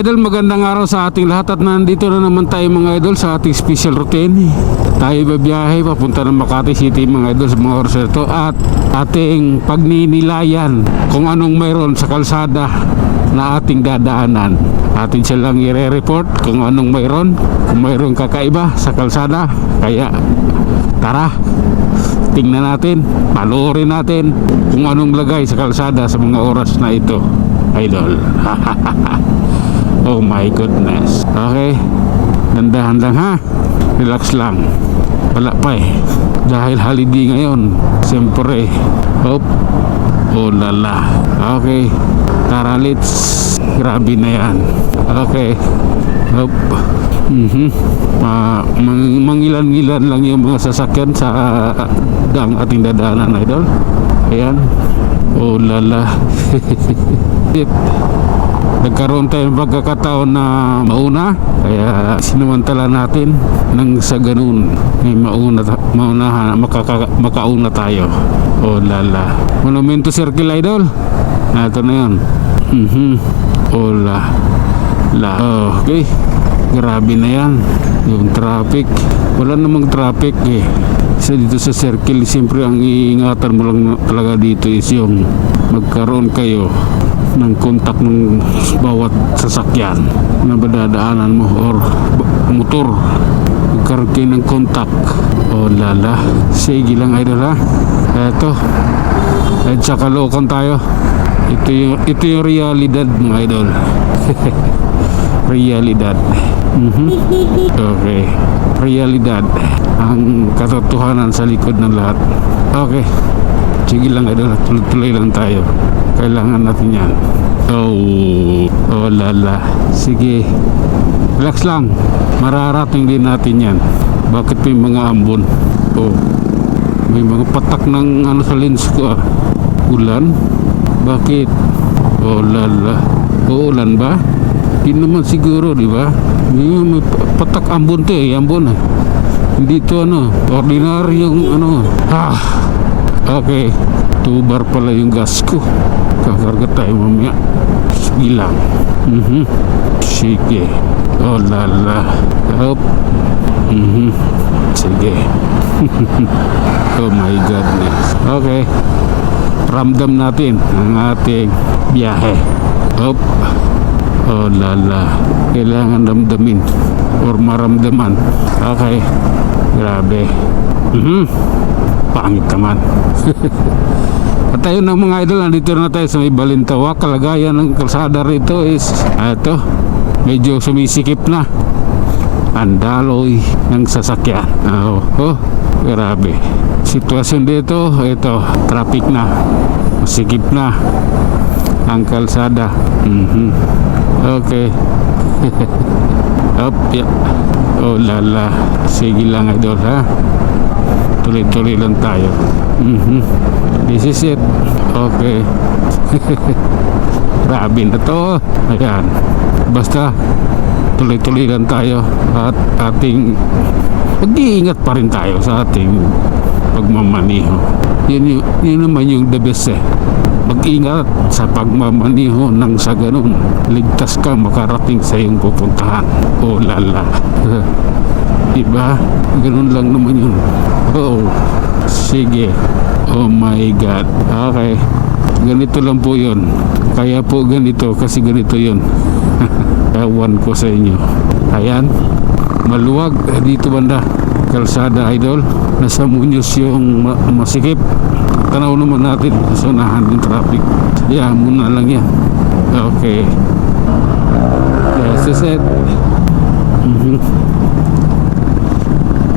mga idol, magandang araw sa ating lahat at nandito na naman tayo mga idol sa ating special routine. Tayo babiyahe papunta ng Makati City mga idol sa mga oras na ito at ating pagninilayan kung anong mayroon sa kalsada na ating dadaanan. Atin silang i-report kung anong mayroon, kung mayroong kakaiba sa kalsada. Kaya tara, tingnan natin, panoorin natin kung anong lagay sa kalsada sa mga oras na ito idol. Oh my goodness. Okay, dandahan lang ha, relax lang, wala pa dahil holiday ngayon siyempre. Oh lala. Okay, tara let's, grabe na yan. Okay, mangilan-ngilan lang yung mga sasakyan sa daang ating dadaanan idol. Ayan, oh lala. Nagkaroon tayo ng pagkakataon na mauna, kaya sinamantala natin nang sa ganun may makauna tayo. Oh lala, Monumento Circle idol. Ito na yun. Oh la. Okay, grabe na yan yung traffic. Wala namang traffic Isa dito sa circle, siyempre ang iingatan mo lang talaga dito is yung magkaroon kayo ng kontak ng bawat sasakyan na badadaanan mo or motor. Magkaroon kayo ng kontak. Oh lala, sige lang idol ha. Eto, at sa Caloocan tayo. Ito yung realidad mga idol. Realidad. Okay, realidad ang katotohanan sa likod ng lahat. Okay, sige lang idol, tuloy lang tayo, kailangan natin yan. Oh lala, sige, relax lang, mararating din natin yan. Bakit may mga ambon? May mga patak ng ano sa lens ko ulan. Bakit? Oh lala, ulan ba? Hindi naman siguro, di ba? May patak ambon to ambon hindi to ordinaryong okay, 2 bar pala yung gas ko. Kakarga tayo mamaya. Sige lang. Sige. Oh lala. Sige. Oh my goodness. Okay, ramdam natin ang ating biyahe. Oh lala, kailangan ramdamin or maramdaman. Okay, grabe. Pangit naman. At ayun na mga idol, nandito na tayo sa may Balintawak. Kalagayan ng kalsada rito is ito, medyo sumisikip na ang daloy ng sasakyan. Grabe sitwasyon dito. Ito, traffic na, masikip na ang kalsada. Okay. Yeah. Oh lala, sige lang idol ha, tuloy-tuloy lang tayo. This is it. Okay. Grabe na to. Ayan, basta tuloy-tuloy lang tayo at ating mag-iingat pa rin tayo sa ating pagmamaniho. Yun naman yung the best mag-ingat sa pagmamaniho nang sa ganun ligtas ka makarating sa iyong pupuntahan. Oh lala. Diba? Ganun lang naman yun. Sige. Oh my God. Okay, ganito lang po yun. Kaya po ganito kasi ganito yun. Ewan ko sa inyo. Ayan, maluwag dito banda kalsada idol. Nasa Muñoz yung masikip. Tanaw naman natin sa unahan yung traffic. Muna lang yan. Okay, this is it.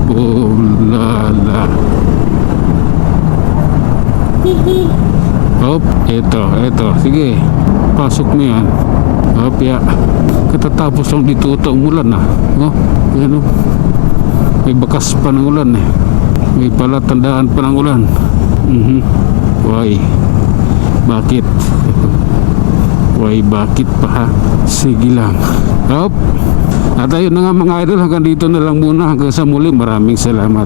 Oh lala. Ito. Sige, pasok mo yan. Katatapos lang dito ito umulan yan may bakas pa ng ulan may palatandaan pa ng ulan. Why? Bakit? Bakit pa ha? Sige lang. At ayun na nga mga idol, hanggang dito na lang muna. Hanggang sa muli, maraming salamat.